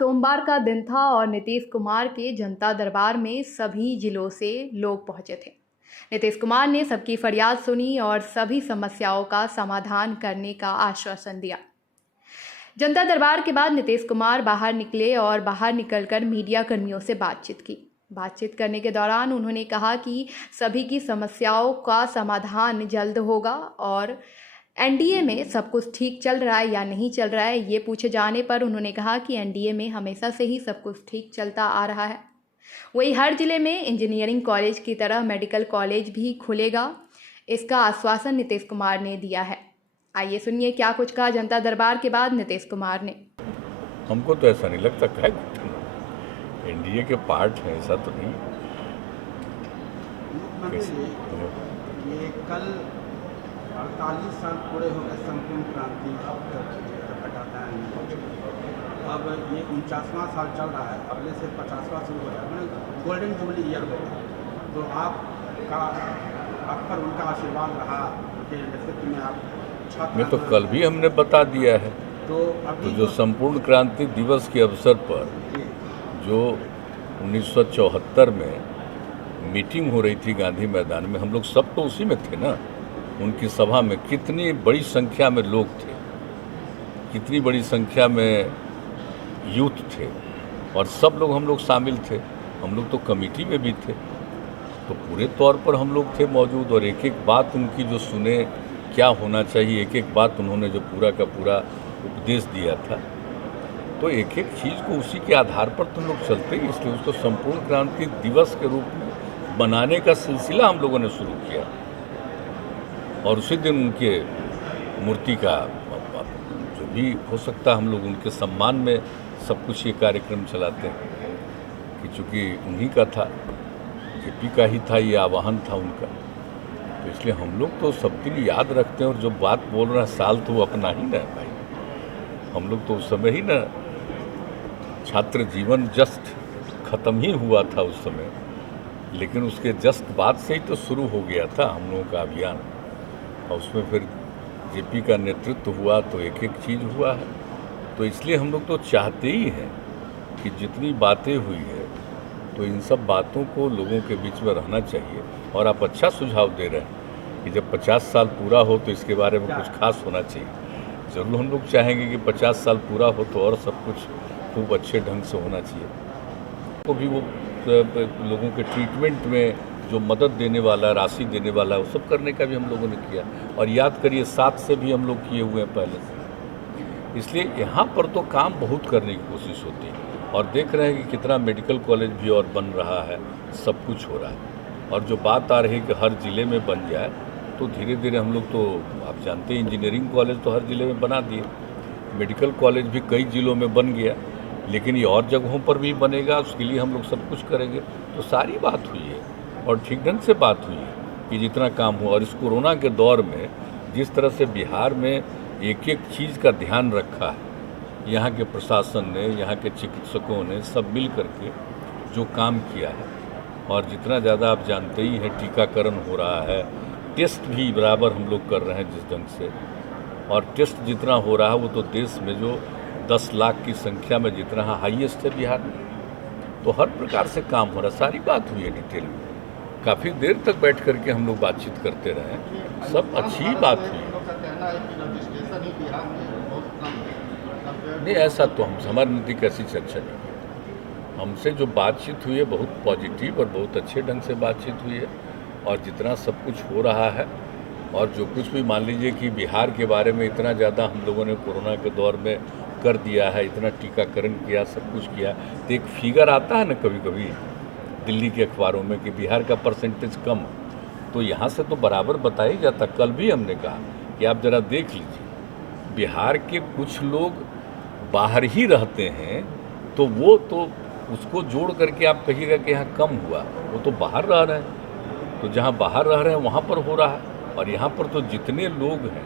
सोमवार का दिन था और नीतीश कुमार के जनता दरबार में सभी जिलों से लोग पहुंचे थे। नीतीश कुमार ने सबकी फरियाद सुनी और सभी समस्याओं का समाधान करने का आश्वासन दिया। जनता दरबार के बाद नीतीश कुमार बाहर निकले और बाहर निकलकर मीडिया कर्मियों से बातचीत की। बातचीत करने के दौरान उन्होंने कहा कि सभी की समस्याओं का समाधान जल्द होगा और एनडीए में सब कुछ ठीक चल रहा है या नहीं चल रहा है, ये पूछे जाने पर उन्होंने कहा कि एनडीए में हमेशा से ही सब कुछ ठीक चलता आ रहा है। वहीं हर जिले में इंजीनियरिंग कॉलेज की तरह मेडिकल कॉलेज भी खुलेगा, इसका आश्वासन नीतीश कुमार ने दिया है। आइए सुनिए क्या कुछ कहा जनता दरबार के बाद नीतीश कुमार ने। हमको तो ऐसा नहीं लगता है, एनडीए के पार्ट हैं, ऐसा तो नहीं। ये कल 48 साल पूरे हो गए संपूर्ण क्रांति हटाता है। अब ये 49वां साल चल रहा है, अगले से 50वां शुरू हो जाएगा, मैंने गोल्डन जुबली ईयर होगा। तो आप पर उनका आशीर्वाद रहा कि नेतृत्व में आप छात्र मैं तो कल भी हमने बता दिया है। तो जो संपूर्ण क्रांति दिवस के अवसर पर जो 1974 में मीटिंग हो रही थी गांधी मैदान में, हम लोग सब तो उसी में थे ना। उनकी सभा में कितनी बड़ी संख्या में लोग थे, कितनी बड़ी संख्या में यूथ थे और सब लोग हम लोग शामिल थे। हम लोग तो कमेटी में भी थे, तो पूरे तौर पर हम लोग थे मौजूद और एक एक बात उनकी जो सुने, क्या होना चाहिए, एक एक बात उन्होंने जो पूरा का पूरा उपदेश दिया था, तो एक एक चीज़ को उसी के आधार पर तुम लोग चलते हैं। इसलिए उसको संपूर्ण क्रांति दिवस के रूप में बनाने का सिलसिला हम लोगों ने शुरू किया और उसी दिन उनके मूर्ति का जो भी हो सकता हम लोग उनके सम्मान में सब कुछ ये कार्यक्रम चलाते हैं कि चूँकि उन्हीं का था, जेपी का ही था, ये आवाहन था उनका, तो इसलिए हम लोग तो सब दिन याद रखते हैं। और जो बात बोल रहा है साल तो वो अपना ही ना है भाई, हम लोग तो उस समय ही ना, छात्र जीवन जस्ट ख़त्म ही हुआ था उस समय, लेकिन उसके जस्ट बाद से ही तो शुरू हो गया था हम लोगों का अभियान और उसमें फिर जेपी का नेतृत्व हुआ तो एक एक चीज़ हुआ है। तो इसलिए हम लोग तो चाहते ही हैं कि जितनी बातें हुई है तो इन सब बातों को लोगों के बीच में रहना चाहिए। और आप अच्छा सुझाव दे रहे हैं कि जब 50 साल पूरा हो तो इसके बारे में कुछ खास होना चाहिए। ज़रूर हम लोग चाहेंगे कि 50 साल पूरा हो तो और सब कुछ खूब अच्छे ढंग से होना चाहिए। तो भी वो लोगों के ट्रीटमेंट में जो मदद देने वाला, राशि देने वाला, वो सब करने का भी हम लोगों ने किया। और याद करिए 7 से भी हम लोग किए हुए हैं पहले से। इसलिए यहाँ पर तो काम बहुत करने की कोशिश होती है और देख रहे हैं कि कितना मेडिकल कॉलेज भी और बन रहा है, सब कुछ हो रहा है। और जो बात आ रही है कि हर ज़िले में बन जाए, तो धीरे धीरे हम लोग तो आप जानते हैं इंजीनियरिंग कॉलेज तो हर ज़िले में बना दिए, मेडिकल कॉलेज भी कई ज़िलों में बन गया, लेकिन ये और जगहों पर भी बनेगा, उसके लिए हम लोग सब कुछ करेंगे। तो सारी बात हुई है और ठीक ढंग से बात हुई है कि जितना काम हुआ। और इस कोरोना के दौर में जिस तरह से बिहार में एक एक चीज़ का ध्यान रखा है, यहाँ के प्रशासन ने, यहाँ के चिकित्सकों ने सब मिल करके जो काम किया है, और जितना ज़्यादा आप जानते ही हैं टीकाकरण हो रहा है, टेस्ट भी बराबर हम लोग कर रहे हैं जिस ढंग से, और टेस्ट जितना हो रहा है वो तो देश में जो 10 लाख की संख्या में जितना हाईएस्ट है बिहार में, तो हर प्रकार से काम हो रहा है। सारी बात हुई है डिटेल में, काफ़ी देर तक बैठ करके हम लोग बातचीत करते रहे, सब अच्छी बात हुई। नहीं, ऐसा तो हमारी नीति कैसी चर्चा नहीं, हमसे जो बातचीत हुई है बहुत पॉजिटिव और बहुत अच्छे ढंग से बातचीत हुई है। और जितना सब कुछ हो रहा है और जो कुछ भी मान लीजिए कि बिहार के बारे में इतना ज़्यादा हम लोगों ने कोरोना के दौर में कर दिया है, इतना टीकाकरण किया, सब कुछ किया, तो एक फिगर आता है ना कभी कभी दिल्ली के अखबारों में कि बिहार का परसेंटेज कम, तो यहाँ से तो बराबर बताया ही जाता। कल भी हमने कहा कि आप ज़रा देख लीजिए, बिहार के कुछ लोग बाहर ही रहते हैं, तो वो तो उसको जोड़ करके आप कहिएगा कि यहाँ कम हुआ, वो तो बाहर रह रहे हैं, तो जहाँ बाहर रह रहे हैं वहाँ पर हो रहा है। और यहाँ पर तो जितने लोग हैं,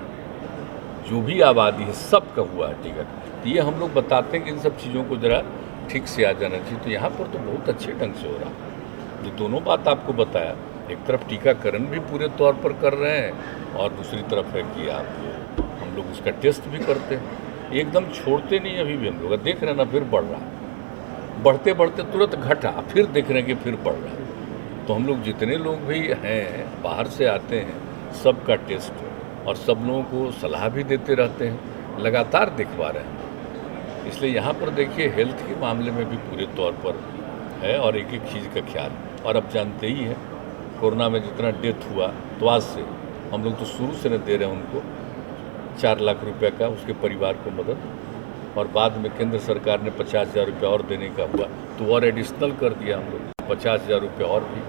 जो भी आबादी है, सबका हुआ है टीकाकरण। तो ये हम लोग बताते हैं कि इन सब चीज़ों को ज़रा ठीक से आ जाना चाहिए। तो यहाँ पर तो बहुत अच्छे ढंग से हो रहा है। जो दोनों बात आपको बताया, एक तरफ टीकाकरण भी पूरे तौर पर कर रहे हैं और दूसरी तरफ है कि हम लोग उसका टेस्ट भी करते हैं, एकदम छोड़ते नहीं। अभी भी हम लोग देख रहे हैं ना, फिर बढ़ रहा है। बढ़ते बढ़ते तुरंत घटा, फिर देख रहे हैं कि फिर बढ़ रहा है। तो हम लोग जितने लोग भी हैं बाहर से आते हैं, सबका टेस्ट और सब लोगों को सलाह भी देते रहते हैं, लगातार दिखवा रहे हैं। इसलिए यहाँ पर देखिए हेल्थ के मामले में भी पूरे तौर पर है और एक एक चीज़ का ख्याल। और अब जानते ही हैं कोरोना में जितना डेथ हुआ, तो आज से हम लोग तो शुरू से न दे रहे हैं उनको 4 लाख रुपए का उसके परिवार को मदद, और बाद में केंद्र सरकार ने 50,000 रुपये और देने का हुआ तो और एडिशनल कर दिया हम लोग 50,000 रुपये और भी।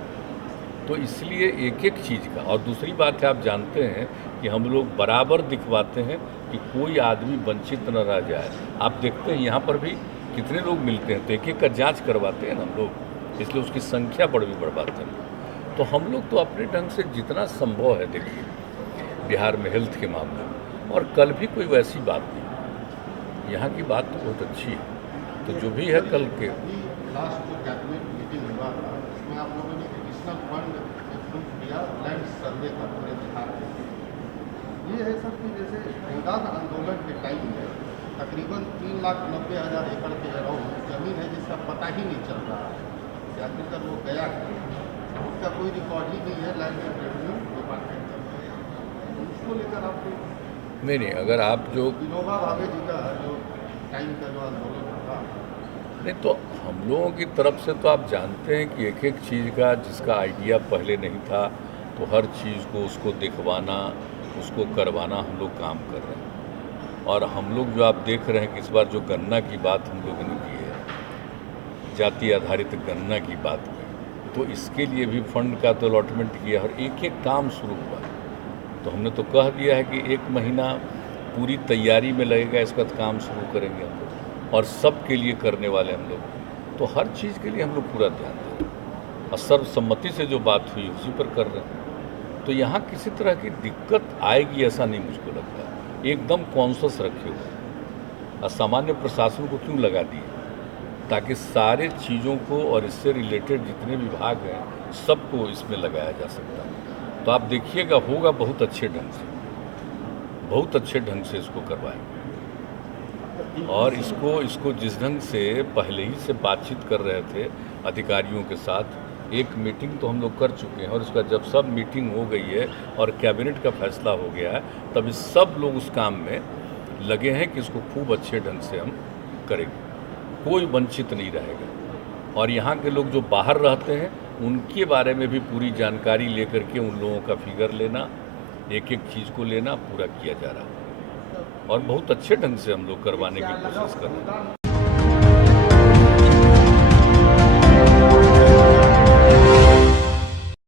तो इसलिए एक एक चीज़ का। और दूसरी बात है, आप जानते हैं कि हम लोग बराबर दिखवाते हैं कि कोई आदमी वंचित न रह जाए। आप देखते हैं यहाँ पर भी कितने लोग मिलते हैं, तो एक एक का जाँच करवाते हैं ना हम लोग, इसलिए उसकी संख्या बढ़वाते हैं। तो हम लोग तो अपने ढंग से जितना संभव है देखिए बिहार में हेल्थ के मामले में, और कल भी कोई वैसी बात नहीं, यहाँ की बात तो बहुत अच्छी है। तो जो भी है कल के लास्ट जो कैबिनेट मीटिंग हुआ था उसमें आप लोगों ने एडिशनल फंड अप्रूव किया लैंड सर्वे का पूरे बिहार में। ये है सर कि जैसे भूदान आंदोलन के टाइम में तकरीबन 3,90,000 एकड़ के अराउंड जमीन है जिसका पता ही नहीं चल रहा है कि आखिरकार वो गया है, उसका कोई रिकॉर्ड ही नहीं है लैंड रेवेन्यू डिपार्टमेंट का। उसको लेकर आप नहीं, अगर आप जो विनोबा भावे जी का जो टाइम का जो आंदोलन था, नहीं, तो हम लोगों की तरफ से तो आप जानते हैं कि एक एक चीज़ का जिसका आइडिया पहले नहीं था, तो हर चीज़ को उसको दिखवाना, उसको करवाना हम लोग काम कर रहे हैं। और हम लोग जो आप देख रहे हैं कि इस बार जो गन्ना की बात हम लोगों ने की है, जाति आधारित गन्ना की बात की, तो इसके लिए भी फंड का तो अलॉटमेंट किया और एक एक काम शुरू हुआ। तो हमने तो कह दिया है कि 1 महीना पूरी तैयारी में लगेगा, इसका काम शुरू करेंगे हम लोग, और सब के लिए करने वाले हम लोग। तो हर चीज़ के लिए हम लोग पूरा ध्यान दे रहे हैं और सर्वसम्मति से जो बात हुई उसी पर कर रहे हैं। तो यहाँ किसी तरह की दिक्कत आएगी ऐसा नहीं मुझको लगता, एकदम कॉन्शस रखे हुए। असामान्य प्रशासन को क्यों लगा दिए, ताकि सारे चीज़ों को और इससे रिलेटेड जितने विभाग हैं सबको इसमें लगाया जा सकता है। तो आप देखिएगा होगा बहुत अच्छे ढंग से, बहुत अच्छे ढंग से इसको करवाएंगे। और इसको जिस ढंग से पहले ही से बातचीत कर रहे थे अधिकारियों के साथ, एक मीटिंग तो हम लोग कर चुके हैं, और इसका जब सब मीटिंग हो गई है और कैबिनेट का फैसला हो गया है, तब इस सब लोग उस काम में लगे हैं कि इसको खूब अच्छे ढंग से हम करेंगे, कोई वंचित नहीं रहेगा। और यहाँ के लोग जो बाहर रहते हैं उनके बारे में भी पूरी जानकारी लेकर के उन लोगों का फिगर लेना, एक एक चीज़ को लेना पूरा किया जा रहा है, और बहुत अच्छे ढंग से हम लोग करवाने की कोशिश कर रहे हैं।